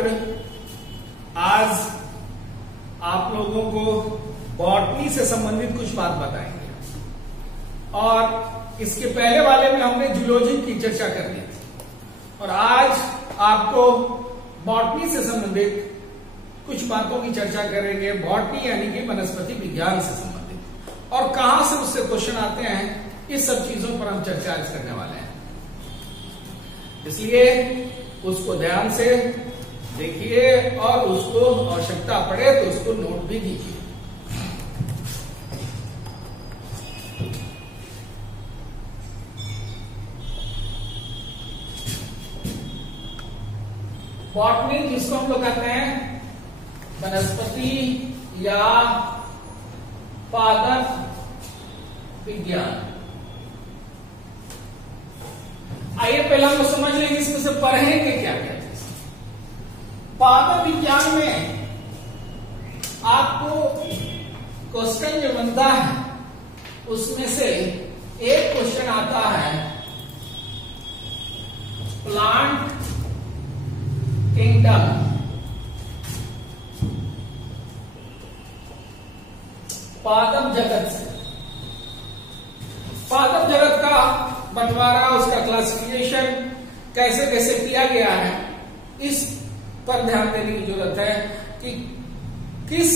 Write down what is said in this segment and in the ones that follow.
छात्र, आज आप लोगों को बॉटनी से संबंधित कुछ बात बताएंगे और इसके पहले वाले में हमने जूलॉजी की चर्चा कर ली थी और आज आपको बॉटनी से संबंधित कुछ बातों की चर्चा करेंगे। बॉटनी यानी कि वनस्पति विज्ञान से संबंधित और कहां से उससे क्वेश्चन आते हैं, इस सब चीजों पर हम चर्चा आज करने वाले हैं। इसलिए उसको ध्यान से देखिए और उसको आवश्यकता पड़े तो उसको नोट भी कीजिए। बॉटनी जिसको हम लोग कहते हैं वनस्पति या पादप विज्ञान। आइए पहले हम लोग समझ लेंगे इसमें से पढ़ेंगे क्या क्या चीज। पादप विज्ञान में आपको क्वेश्चन जो बनता है उसमें से एक क्वेश्चन आता है प्लांट किंगडम, पादप जगत से। पादप जगत का बंटवारा, उसका क्लासिफिकेशन कैसे कैसे किया गया है, इस पर ध्यान देने की जरूरत है कि किस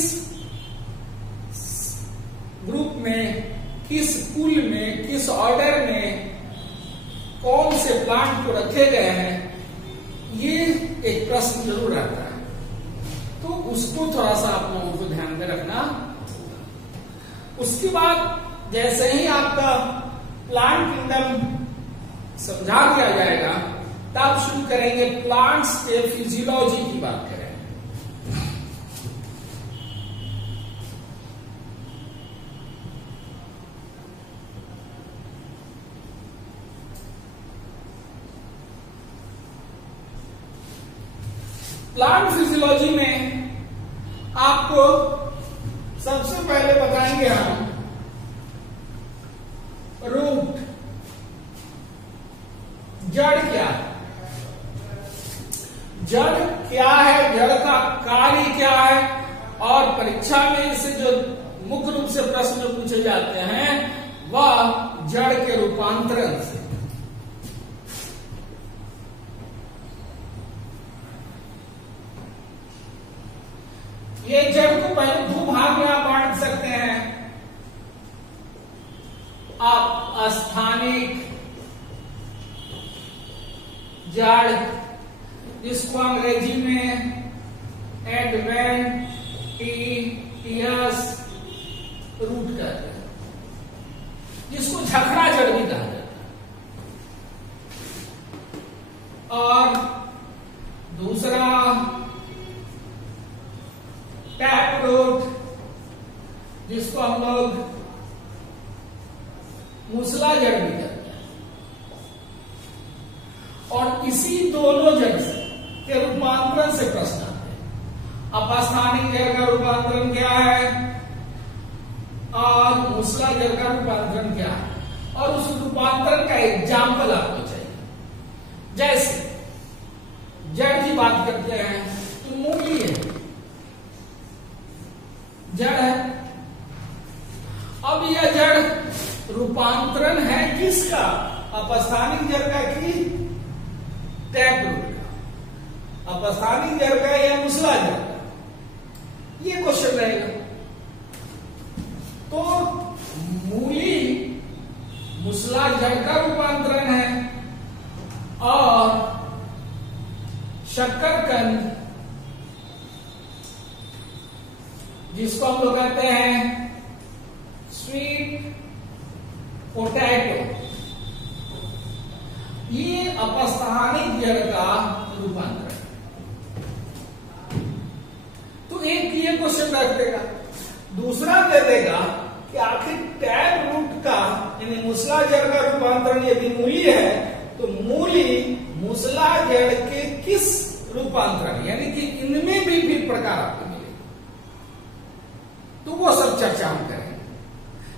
ग्रुप में, किस कुल में, किस ऑर्डर में कौन से प्लांट को रखे गए हैं, ये एक प्रश्न जरूर आता है। तो उसको थोड़ा सा आप लोगों को ध्यान में रखना। उसके बाद जैसे ही आपका प्लांट किंगडम समझा दिया जाएगा तब शुरू करेंगे प्लांट्स के फिजियोलॉजी की बात करें। प्लांट फिजियोलॉजी में आपको सबसे पहले बताएंगे हम रूट, जड़ क्या है, जड़ क्या है, जड़ का कार्य क्या है, और परीक्षा में इसे जो मुख्य रूप से प्रश्न पूछे जाते हैं वह जड़ के रूपांतरण से। ये जड़ को पहले दो भाग में आप बांट सकते हैं। आप स्थानिक जड़, जिसको अंग्रेजी में एडवेंटिशियस रूट कहते हैं, जिसको झखड़ा जड़ भी कहा जाता है। और दूसरा टैप रूट, जिसको हम लोग मूसला जड़ भी कहते हैं। और इसी दोनों जड़ से के रूपांतरण से प्रश्न आते हैं। अपस्थानिक जड़ का रूपांतरण क्या है और मूसला जड़ का रूपांतरण क्या है, और उस रूपांतरण का एग्जाम्पल आपको चाहिए। जैसे जड़ की बात करते हैं तो मूली है, जड़ है। अब यह जड़ रूपांतरण है किसका, अपस्थानिक जड़ का कि टैप रूट का, अपस्थानिक जड़ का या मूसला जड़ का, ये क्वेश्चन रहेगा। तो मूली मूसला जड़ का रूपांतरण है और शकरकंद, जिसको हम लोग कहते हैं स्वीट पोटैटो, ये अपस्थानिक जड़ का रूपांतरण। तो एक ये क्वेश्चन रख देगा, दूसरा दे देगा कि आखिर टैप रूट का यानी मूसला जड़ का रूपांतरण यदि मूली है तो मूली मूसला जड़ के किस रूपांतरण, यानी कि इनमें भी फिर प्रकार आपको मिलेगा। तो वो सब चर्चा हम करेंगे,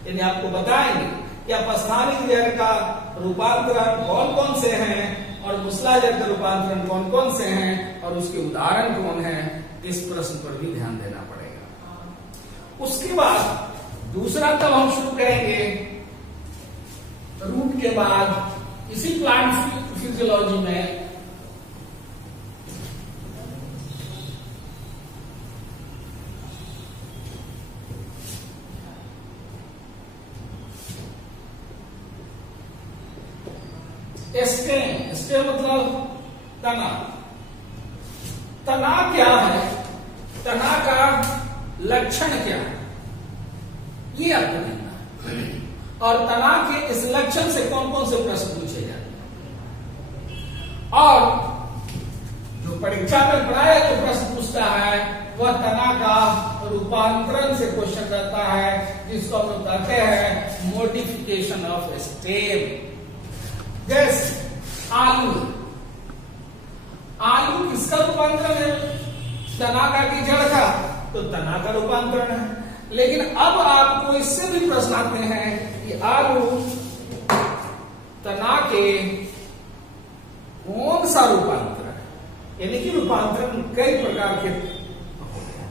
यानी आपको बताएंगे कि अपस्थानिक जड़ का रूपांतरण कौन कौन से हैं और मूसलाधार का रूपांतरण कौन कौन से हैं और उसके उदाहरण कौन हैं, इस प्रश्न पर भी ध्यान देना पड़ेगा। उसके बाद दूसरा तब हम शुरू करेंगे रूट के बाद इसी प्लांट फिजियोलॉजी में स्टेम मतलब तना। तना क्या है, तना का लक्षण क्या है, ये आपको देखना है। और तना के इस लक्षण से कौन कौन से प्रश्न पूछे जाते हैं, और जो परीक्षा में प्राय जो प्रश्न पूछता है वह तना का रूपांतरण से क्वेश्चन रहता है, जिसको हम कहते हैं मॉडिफिकेशन ऑफ स्टेम। जैसे आलू, आलू किसका रूपांतरण है, तना का की जड़ का, तो तना का रूपांतरण है। लेकिन अब आपको इससे भी प्रश्न आते हैं कि आलू तना के कौन सा रूपांतरण है, यानी कि रूपांतरण कई प्रकार के हो गए,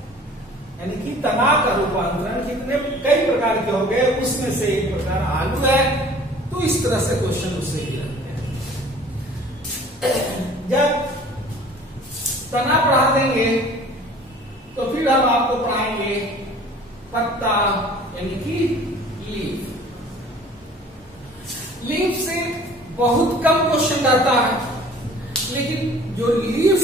यानी कि तना का रूपांतरण कितने कई प्रकार के हो गए, उसमें से एक प्रकार आलू है। तो इस तरह से क्वेश्चन उससे ही रहते हैं। जब तना पढ़ा देंगे तो फिर हम आपको पढ़ाएंगे पत्ता, यानी कि लीफ। लीफ से बहुत कम क्वेश्चन आता है, लेकिन जो लीफ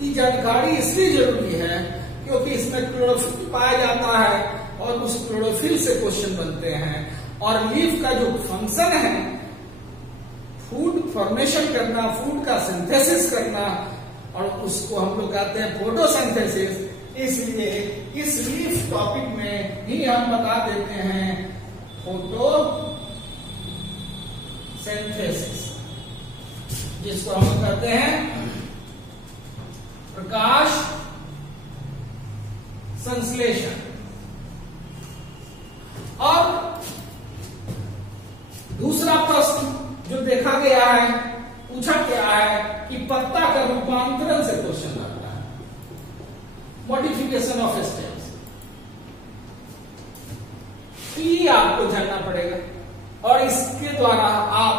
की जानकारी इसलिए जरूरी है क्योंकि इसमें क्लोरोफिल पाया जाता है और उस क्लोरोफिल से क्वेश्चन बनते हैं। और लीफ का जो फंक्शन है फूड फॉर्मेशन करना, फूड का सिंथेसिस करना, और उसको हम लोग कहते हैं फोटोसिंथेसिस। इसलिए इस लीफ टॉपिक में ही हम बता देते हैं फोटोसिंथेसिस, जिसको हम कहते हैं प्रकाश संश्लेषण। और दूसरा प्रश्न जो देखा गया है, पूछा गया है कि पत्ता का रूपांतरण से क्वेश्चन आता है, मॉडिफिकेशन ऑफ स्टेम्स। ये आपको जानना पड़ेगा और इसके द्वारा आप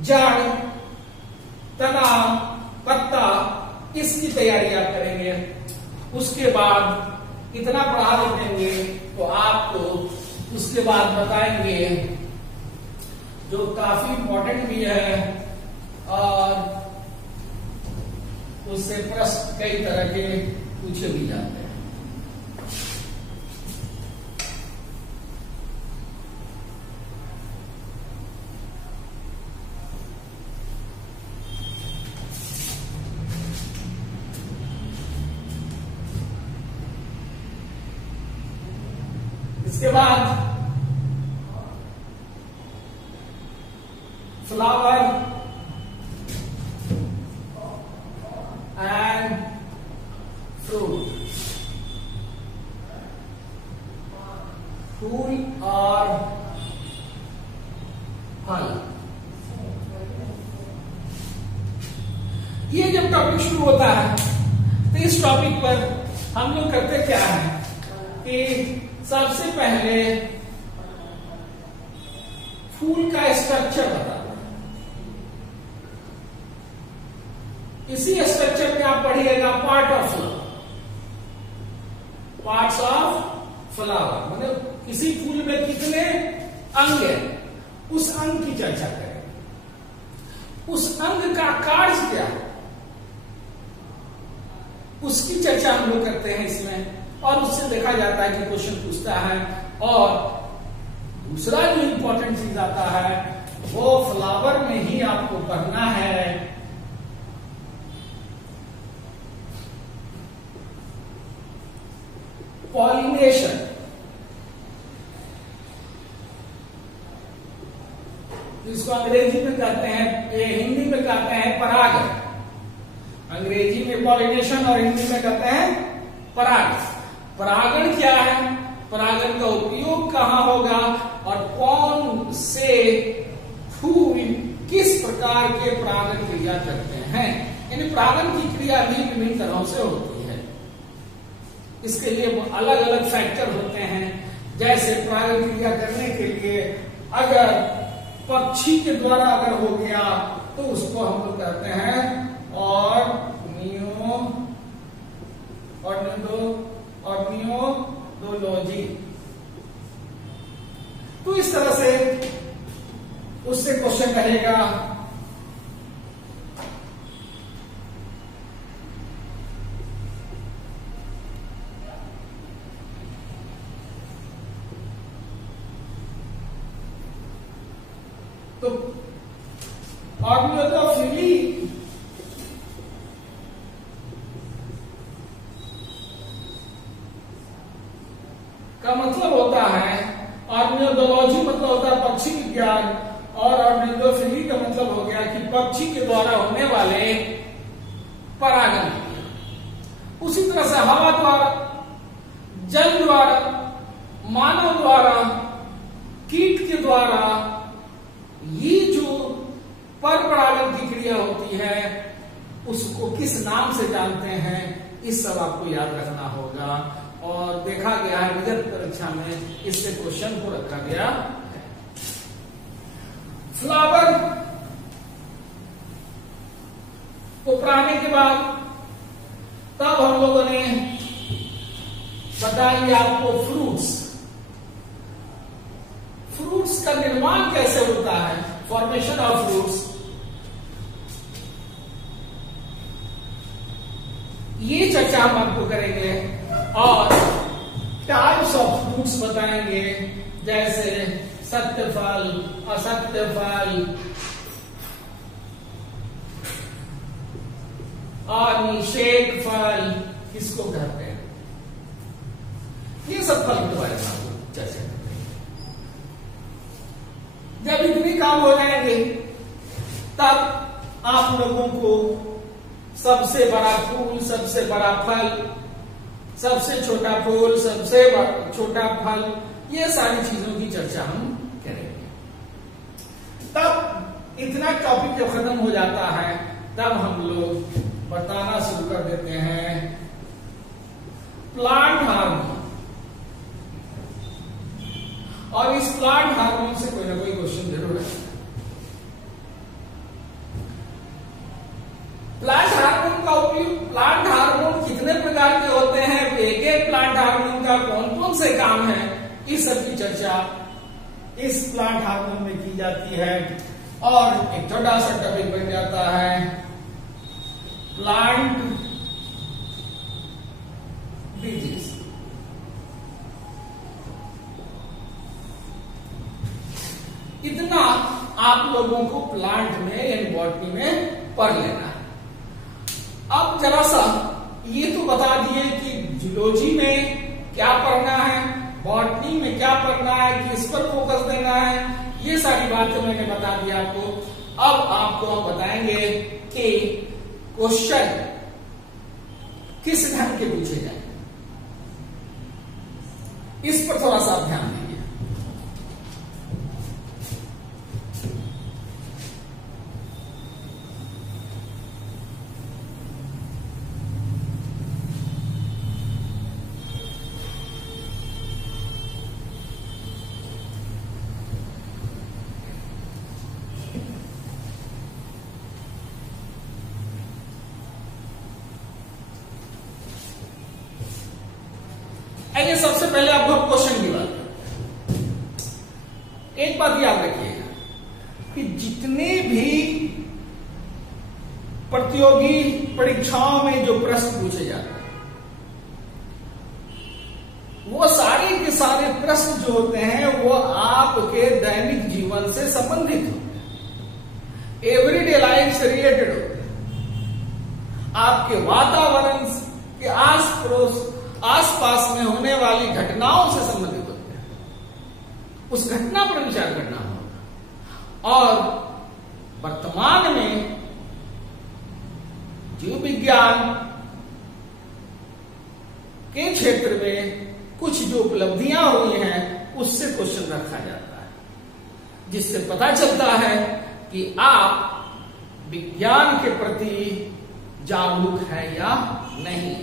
जड़, तना, पत्ता, इसकी तैयारी आप करेंगे। उसके बाद इतना पढ़ा देंगे तो आपको उसके बाद बताएंगे जो काफी इंपॉर्टेंट भी है और उससे प्रश्न कई तरह के पूछे भी जाते हैं। इसके बाद फ्लावर एंड फ्रूट, फूल और फल। ये जब टॉपिक शुरू होता है तो इस टॉपिक पर हम लोग करते क्या है कि सबसे पहले फूल का स्ट्रक्चर बताना। इसी स्ट्रक्चर में आप पढ़िएगा part of flower, parts of flower, मतलब किसी फूल में कितने अंग है, उस अंग की चर्चा करें। उस अंग का कार्य क्या है उसकी चर्चा हम लोग करते हैं इसमें, और उससे देखा जाता है कि क्वेश्चन पूछता है। और दूसरा जो इंपॉर्टेंट चीज आता है वो फ्लावर में ही आपको पढ़ना है पॉलिनेशन। जिसको अंग्रेजी में कहते हैं, हिंदी में कहते हैं परागण। अंग्रेजी में पॉलिनेशन और हिंदी में कहते हैं परागण। परागण क्या है, परागण का उपयोग कहां होगा और कौन से फूल परागण की क्रिया भी विभिन्न तरह से होती है। इसके लिए अलग अलग फैक्टर होते हैं। जैसे परागण क्रिया करने के लिए अगर पक्षी के द्वारा अगर हो गया तो उसको हम लोग कहते हैं ऑर्नियोडोलॉजी। तो इस तरह से उससे क्वेश्चन रहेगा। तो ऑर्नियोडोफिली का मतलब होता है, ऑर्नियोडोलॉजी मतलब होता है पक्षी विज्ञान, और ऑर्नियोडोफिली का मतलब हो गया कि पक्षी के द्वारा होने वाले परागण। उसी तरह से हवा द्वारा, जल द्वारा, मानव द्वारा, कीट के द्वारा ये जो पर परागण की क्रिया होती है उसको किस नाम से जानते हैं, इस सब आपको याद रखना होगा। और देखा गया है विगत परीक्षा में इससे क्वेश्चन को रखा गया है। फ्लावर को पढ़ाने के बाद तब हम लोगों ने बताया आपको फ्रूट्स का निर्माण कैसे होता है, फॉर्मेशन ऑफ फ्रूट्स, ये चर्चा हम आपको करेंगे। और टाइप्स ऑफ फ्रूट्स बताएंगे, जैसे सत्य फल, असत्य फल, और निषेध फल किसको कहते हैं, ये सब फल के बारे में आपको चर्चा करते हैं। जब इतने काम हो जाएंगे तब आप लोगों को सबसे बड़ा फूल, सबसे बड़ा फल, सबसे छोटा फूल, सबसे छोटा फल, ये सारी चीजों की चर्चा हम करेंगे। तब इतना टॉपिक जब खत्म हो जाता है तब हम लोग बताना शुरू कर देते हैं प्लांट हार्मोन। और इस प्लांट हार्मोन से कोई ना कोई क्वेश्चन जरूर है। प्लांट हार्मोन का उपयोग, प्लांट हार्मोन कितने प्रकार के होते हैं, एक एक प्लांट हार्मोन का कौन कौन से काम है, इस सब की चर्चा इस प्लांट हार्मोन में की जाती है। और एक छोटा सा टॉपिक बन जाता है प्लांट डिजीज। इतना आप लोगों को प्लांट में यानी बॉटनी में पढ़ लेना है। अब जरा सा ये तो बता दिए कि जूलॉजी में क्या पढ़ना है, बॉटनी में क्या पढ़ना है, किस पर फोकस देना है, ये सारी बातें मैंने बता दी आपको। अब आपको हम बताएंगे कि क्वेश्चन किस ढंग के पूछे जाए, इस पर थोड़ा सा ध्यान दीजिए। आइए सबसे पहले आपको क्वेश्चन की बात करते हैं। एक बात याद रखिएगा कि जितने भी प्रतियोगी परीक्षाओं में जो प्रश्न पूछे जाते हैं वो सारे के सारे प्रश्न जो होते हैं वो आपके दैनिक जीवन से संबंधित होते हैं, एवरीडे लाइफ से रिलेटेड होते हैं, आपके वातावरण के आस पड़ोस आसपास में होने वाली घटनाओं से संबंधित होते हैं। उस घटना पर विचार करना होगा। और वर्तमान में जीव विज्ञान के क्षेत्र में कुछ जो उपलब्धियां हुई हैं उससे क्वेश्चन रखा जाता है, जिससे पता चलता है कि आप विज्ञान के प्रति जागरूक है या नहीं।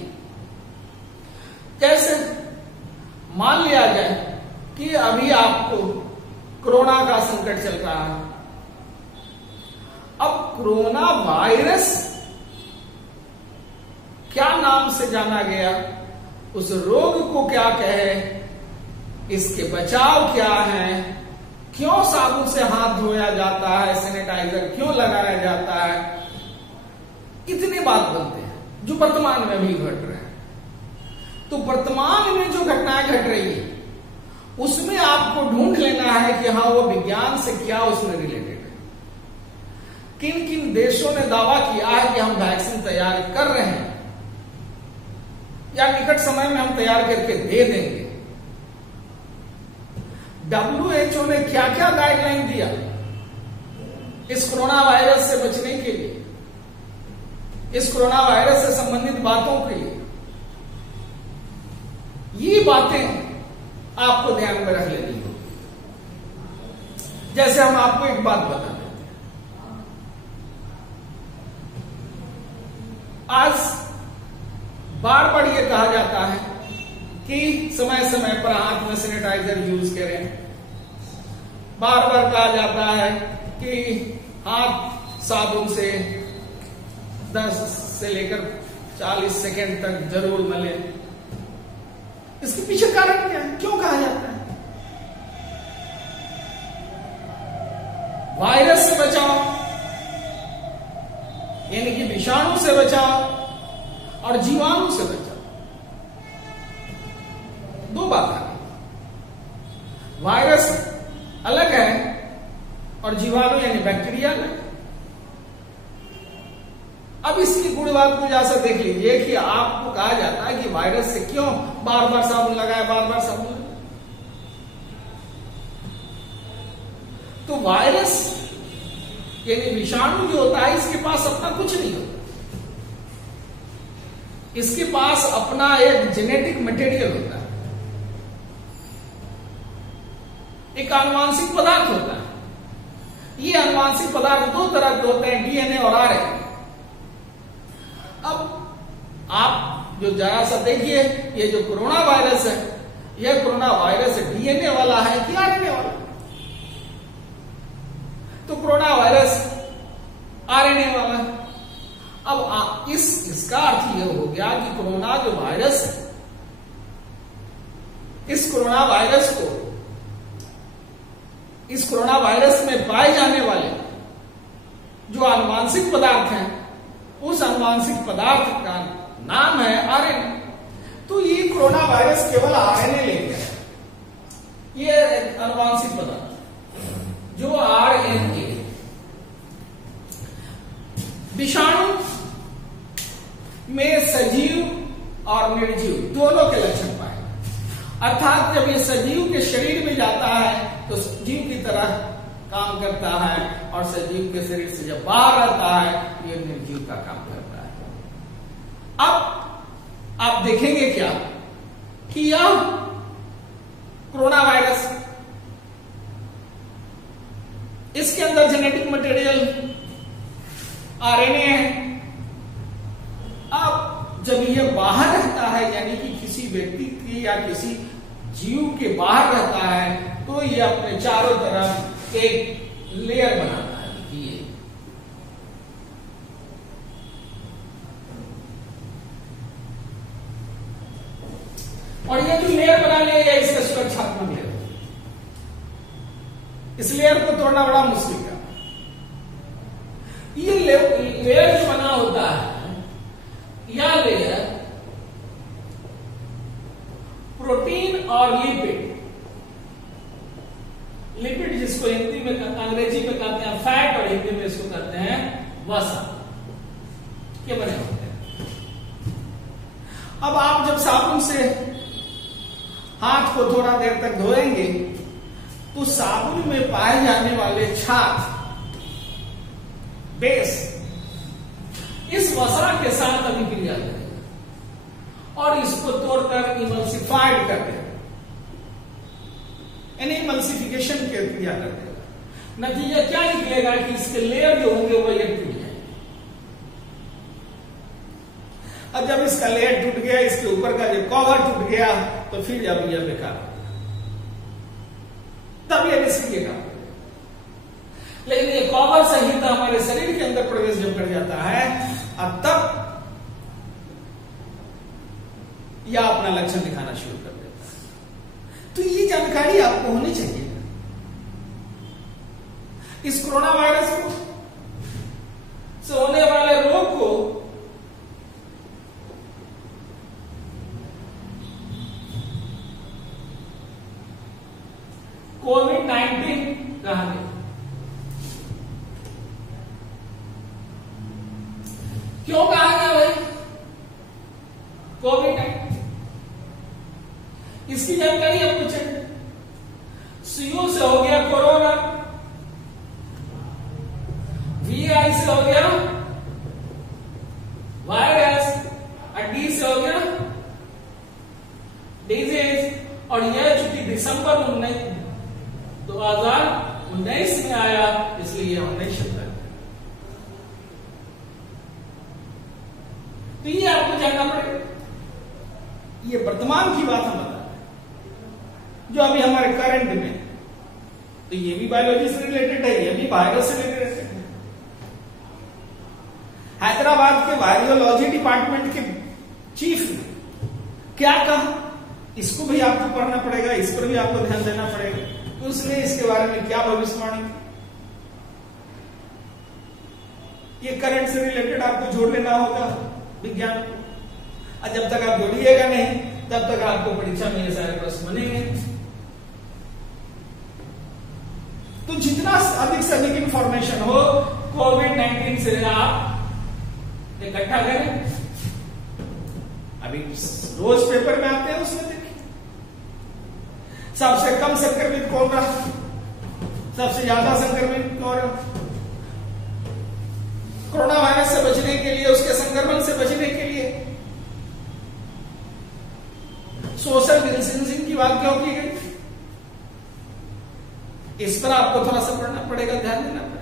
कैसे? मान लिया जाए कि अभी आपको कोरोना का संकट चल रहा है। अब कोरोना वायरस क्या नाम से जाना गया, उस रोग को क्या कहे, इसके बचाव क्या है, क्यों साबुन से हाथ धोया जाता है, सैनिटाइजर क्यों लगाया जाता है, इतनी बात बनते हैं जो वर्तमान में भी घट रहे हैं। तो वर्तमान में जो घटनाएं घट रही है उसमें आपको ढूंढ लेना है कि हाँ वो विज्ञान से क्या उसमें रिलेटेड है। किन किन देशों ने दावा किया है कि हम वैक्सीन तैयार कर रहे हैं या निकट समय में हम तैयार करके दे देंगे। WHO ने क्या क्या गाइडलाइन दिया इस कोरोना वायरस से बचने के लिए, इस कोरोना वायरस से संबंधित बातों के लिए, ये बातें आपको ध्यान में रख लेनी होगी। जैसे हम आपको एक बात बता देते हैं, आज बार बार ये कहा जाता है कि समय समय पर हाथ में सैनिटाइजर यूज करें, बार बार कहा जाता है कि हाथ साबुन से 10 से लेकर 40 सेकेंड तक जरूर मलें। इसके पीछे कारण क्या है, क्यों कहा जाता है? वायरस से बचाओ, यानी कि विषाणु से बचाओ और जीवाणु से बचाओ, दो बात है। वायरस अलग है और जीवाणु यानी बैक्टीरिया अलग। अब इसकी गुण बात को जैसा देख लीजिए कि आपको कहा जाता है कि वायरस से क्यों बार बार साबुन लगाए, बार बार साबुन लगाए। तो वायरस यानी विषाणु जो होता है इसके पास अपना कुछ नहीं होता, इसके पास अपना एक जेनेटिक मटेरियल होता है, एक आनुवांशिक पदार्थ होता है। ये आनुवांशिक पदार्थ दो तरह के होते हैं, डीएनए और आरएनए। अब आप जो जरा सा देखिए, ये जो कोरोना वायरस है, यह कोरोना वायरस डीएनए वाला है कि आरएनए वाला? तो कोरोना वायरस आरएनए वाला है। अब इसका अर्थ यह हो गया कि कोरोना जो वायरस है, इस कोरोना वायरस को, इस कोरोना वायरस में पाए जाने वाले जो आनुवांशिक पदार्थ हैं, उस आनुवांशिक पदार्थ का नाम है आरएनए। तो ये कोरोना वायरस केवल आरएनए लेते हैं, ये आनुवांशिक पदार्थ जो आरएनए। विषाणु में सजीव और निर्जीव दोनों के लक्षण पाए, अर्थात जब ये सजीव के शरीर में जाता है तो जीव की तरह काम करता है, और सजीव के शरीर से जब बाहर आता है ये निर्जीव का काम करता है। अब आप देखेंगे क्या कि यह कोरोना वायरस, इसके अंदर जेनेटिक मटेरियल आरएनए है। अब जब यह बाहर रहता है, यानी कि किसी व्यक्ति के या किसी जीव के बाहर रहता है, तो यह अपने चारों तरफ एक लेयर बनाता है। ये और ये जो लेयर बना लिया, इसका सुरक्षात्मक लेयर, इस लेयर को तोड़ना बड़ा मुश्किल है। ये लेयर जो बना होता है, यह लेयर प्रोटीन और लिपिड, लिपिड जिसको हिंदी में, अंग्रेजी में कहते हैं फैट, और हिंदी में इसको कहते हैं वसा, के बने होते हैं। अब आप जब साबुन से हाथ को थोड़ा देर तक धोएंगे तो साबुन में पाए जाने वाले क्षार, बेस, इस वसा के साथ अभिक्रिया करेगा और इसको तोड़कर इमल्सिफाइड कर देगा, यानी इमल्सिफिकेशन की क्रिया कर देगा। नतीजा क्या निकलेगा कि इसके लेयर जो होंगे वो एक टूट जाएंगे। और जब इसका लेयर टूट गया, इसके ऊपर का जो कवर टूट गया, तो फिर जब यह बेकार हो गया, तब यह निष्क्रिय काम। लेकिन ये कवर संहिता हमारे शरीर के अंदर प्रवेश जब कर जाता है, अब तब यह अपना लक्षण दिखाना शुरू कर देता है। तो ये जानकारी आपको होनी चाहिए। इस कोरोना वायरस को से होने वाले रोग को कोविड-19 कहा गया। क्यों कहा गया भाई कोविड-19? इसकी जानकारी अब पूछे। सीयू से हो गया कोरोना, वीआई से हो गया वायरस, और डी से हो गया डिजीज, और यह चूंकि दिसंबर 2019 में आया, इसलिए यह 19 शब्द है। तो ये आपको जानना पड़ेगा। ये वर्तमान की बात हम बता रहे हैं, जो अभी हमारे करंट में, तो ये भी बायोलॉजी से रिलेटेड है, ये भी वायरस से रिलेटेड है। हैदराबाद के वायरोलॉजी डिपार्टमेंट के चीफ ने क्या कहा, इसको भी आपको पढ़ना पड़ेगा, इस पर भी आपको ध्यान देना पड़ेगा। तो उसने इसके बारे में क्या भविष्यवाणी की, ये करंट से रिलेटेड आपको जोड़ लेना होगा विज्ञान। और जब तक आप जोड़िएगा नहीं, तब तक आपको परीक्षा में ये सारे प्रश्न बनेंगे। तो जितना अधिक से अधिक इंफॉर्मेशन हो कोविड-19 से आप इकट्ठा करें। अभी रोज पेपर में आते हैं, उसमें देखिए सबसे कम संक्रमित कौन रहा, सबसे ज्यादा संक्रमित कौन रहा। कोरोना वायरस से बचने के लिए, उसके संक्रमण से बचने के लिए सोशल डिस्टेंसिंग की बात क्यों की गई, इस पर आपको थोड़ा सा पढ़ना पड़ेगा, ध्यान देना पड़ेगा।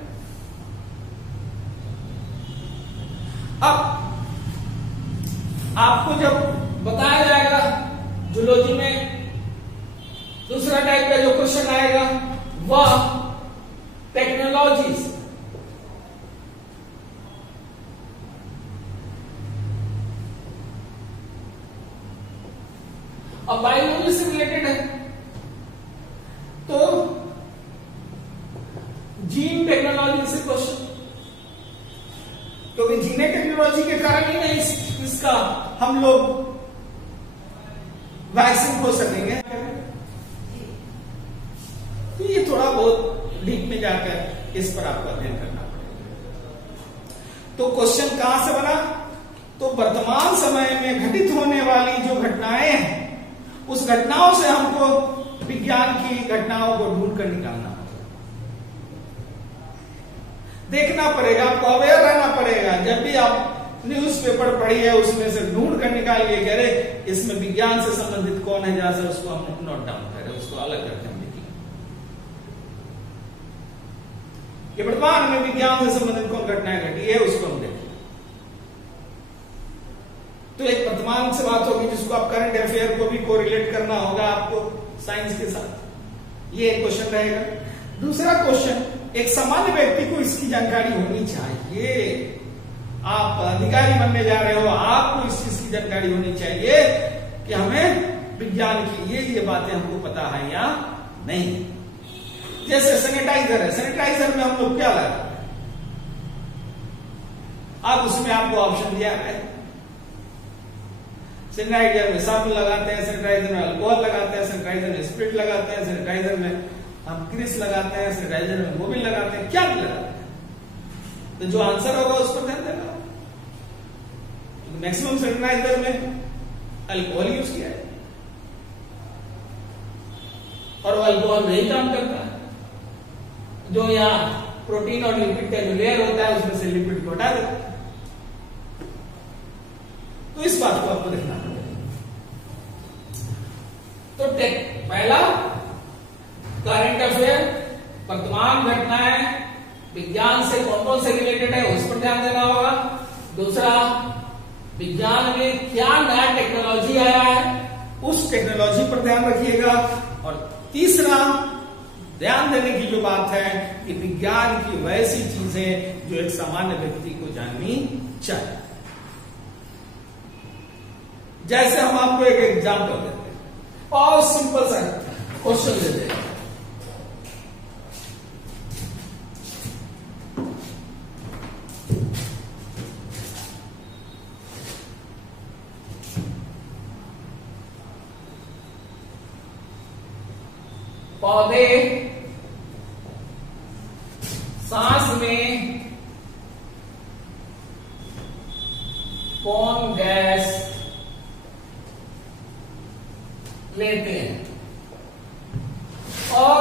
अब आपको जब बताया जाएगा जूलॉजी में दूसरा टाइप का जो क्वेश्चन आएगा, वह टेक्नोलॉजीज, और बायोलॉजी से रिलेटेड है, तो जीन टेक्नोलॉजी से क्वेश्चन, क्योंकि जीने टेक्नोलॉजी के कारण ही नहीं इसका हम लोग वैक्सीन हो सकेंगे। तो ये थोड़ा बहुत डीप में जाकर इस पर आपको अध्ययन करना पड़ेगा। तो क्वेश्चन कहां से बना, तो वर्तमान समय में घटित होने वाली जो घटनाएं हैं, उस घटनाओं से हमको विज्ञान की घटनाओं को ढूंढ कर निकालना होगा, देखना पड़ेगा, आपको अवेयर रहना पड़ेगा। जब भी आप न्यूज़पेपर पढ़िए, उसमें से ढूंढ कर निकालिए, कह रहे इसमें विज्ञान से संबंधित कौन है, जहां से उसको हम नोट डाउन करें, उसको अलग करके हम लिखें। ये वर्तमान में विज्ञान से संबंधित कौन घटनाएं घटी है, उसको हम देखें। तो एक वर्तमान से बात होगी, जिसको आप करंट अफेयर को भी कोरिलेट करना होगा आपको साइंस के साथ। ये एक क्वेश्चन रहेगा। दूसरा क्वेश्चन, एक सामान्य व्यक्ति को इसकी जानकारी होनी चाहिए। आप अधिकारी बनने जा रहे हो, आपको इस चीज की जानकारी होनी चाहिए कि हमें विज्ञान की ये बातें हमको पता है या नहीं। जैसे सैनिटाइजर है, सैनिटाइजर में हम लोग क्या लगाते हैं, अब उसमें आपको ऑप्शन दिया है, सैनिटाइजर में साबुन लगाते हैं, सैनिटाइजर में अल्कोहल लगाते हैं, सैनिटाइजर में स्प्रिट लगाते हैं, सैनिटाइजर में हम ग्रीस लगाते हैं, सैनिटाइजर में मोबिल लगाते हैं, क्या लगाते हैं। तो जो आंसर होगा उस पर ध्यान देना। मैक्सिमम सैनिटाइजर में अल्कोहल यूज किया है, और वो अल्कोहल वही काम करता है जो यहाँ प्रोटीन और लिपिड का जो लेयर होता है, उसमें से लिपिड को हटा देता है। तो इस बात को आपको देखना पड़ेगा। तो पहला करंट अफेयर, वर्तमान घटनाएं विज्ञान से कौन कौन से रिलेटेड है, उस पर ध्यान देना होगा। दूसरा विज्ञान में क्या नया टेक्नोलॉजी आया है, उस टेक्नोलॉजी पर ध्यान रखिएगा। और तीसरा ध्यान देने की जो बात है कि विज्ञान की वैसी चीजें जो एक सामान्य व्यक्ति को जाननी चाहिए। जैसे हम आपको एक एग्जाम्पल देते हैं और सिंपल सा क्वेश्चन देते हैं। पौधे सांस में कौन गैस लेते हैं, और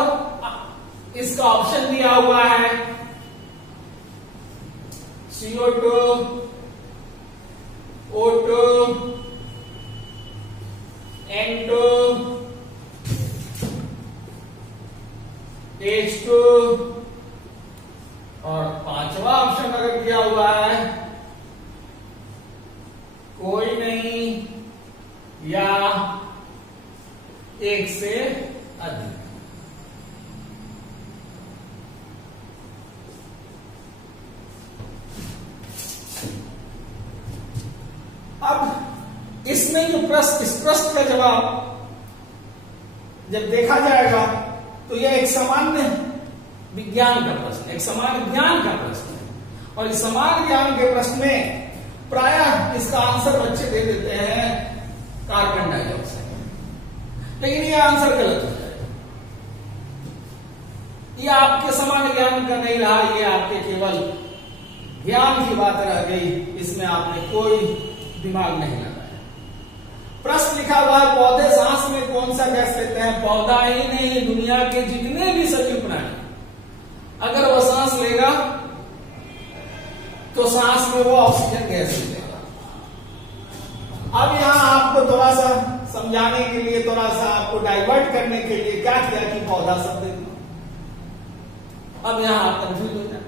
इसका ऑप्शन दिया हुआ है CO2, O2, N2, H2 और पांचवा ऑप्शन अगर दिया हुआ है कोई नहीं या एक से अधिक। अब इसमें जो इस प्रश्न का जवाब जब देखा जाएगा तो यह एक सामान्य विज्ञान का प्रश्न, एक सामान्य ज्ञान का प्रश्न है। और इस सामान्य ज्ञान के प्रश्न में प्रायः इसका आंसर बच्चे दे देते हैं कार्बन डाइऑक्साइड, लेकिन यह आंसर गलत हो जाएगा। ये आपके सामान्य ज्ञान का नहीं रहा, ये आपके केवल ज्ञान की बात रह गई, इसमें आपने कोई दिमाग नहीं लगाया। प्रश्न लिखा हुआ है पौधे सांस में कौन सा गैस लेते हैं। पौधा ही नहीं, दुनिया के जितने भी सजीव प्राणी अगर वो सांस लेगा तो सांस में वो ऑक्सीजन गैस लेगा। अब यहां आपको थोड़ा सा समझाने के लिए, थोड़ा सा आपको डाइवर्ट करने के लिए क्या किया कि पौधा शब्द दे दिया। अब यहां आप कंफ्यूज हो जाए,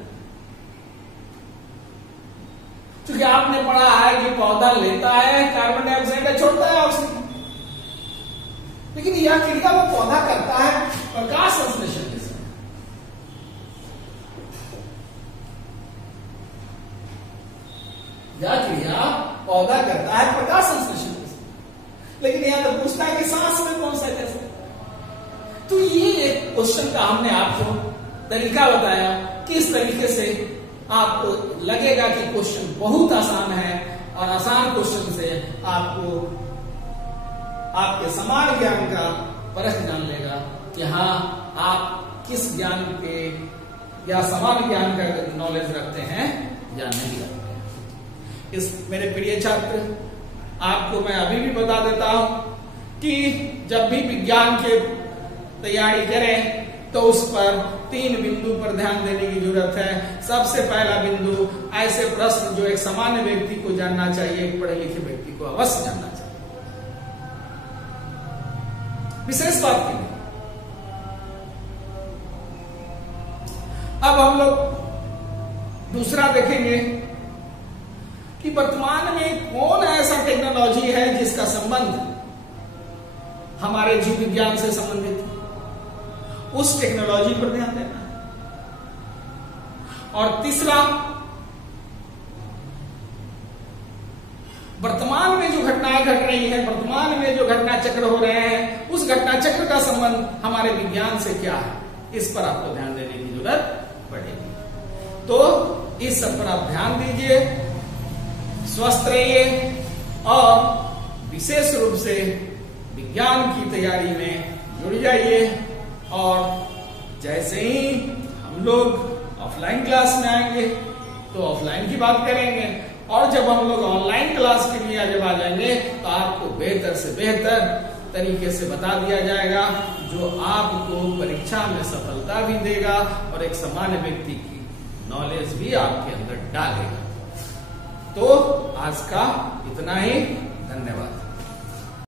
क्योंकि आपने पढ़ा है कि पौधा लेता है कार्बन डाइऑक्साइड, छोड़ता है ऑक्सीजन, लेकिन यह क्रिया वो पौधा करता है प्रकाश संश्लेषण के समय। यह क्रिया पौधा करता है प्रकाश संश्लेषण के समय, लेकिन यहां तो पूछता है कि सांस में कौन सा गैस है। तो ये एक क्वेश्चन का हमने आपको तरीका बताया, किस तरीके से आपको लगेगा कि क्वेश्चन बहुत आसान है, और आसान क्वेश्चन से आपको आपके समान ज्ञान का परख जान लेगा कि हाँ आप किस ज्ञान के या समान ज्ञान का नॉलेज रखते हैं या नहीं रखते हैं। इस मेरे प्रिय छात्र, आपको मैं अभी भी बता देता हूं कि जब भी विज्ञान के तैयारी करें तो उस पर 3 बिंदु पर ध्यान देने की जरूरत है। सबसे पहला बिंदु, ऐसे प्रश्न जो एक सामान्य व्यक्ति को जानना चाहिए, एक पढ़े लिखे व्यक्ति को अवश्य जानना चाहिए, विशेष बात की नहीं। अब हम लोग दूसरा देखेंगे कि वर्तमान में कौन ऐसा टेक्नोलॉजी है जिसका संबंध हमारे जीव विज्ञान से संबंधित है, उस टेक्नोलॉजी पर ध्यान देना है। और तीसरा, वर्तमान में जो घटनाएं घट रही है, वर्तमान में जो घटना चक्र हो रहे हैं, उस घटना चक्र का संबंध हमारे विज्ञान से क्या है, इस पर आपको ध्यान देने की जरूरत पड़ेगी। तो इस सब पर आप ध्यान दीजिए, स्वस्थ रहिए और विशेष रूप से विज्ञान की तैयारी में जुड़ जाइए। और जैसे ही हम लोग ऑफलाइन क्लास में आएंगे तो ऑफलाइन की बात करेंगे, और जब हम लोग ऑनलाइन क्लास के लिए जब आ जाएंगे तो आपको बेहतर से बेहतर तरीके से बता दिया जाएगा, जो आपको परीक्षा में सफलता भी देगा और एक सामान्य व्यक्ति की नॉलेज भी आपके अंदर डालेगा। तो आज का इतना ही, धन्यवाद।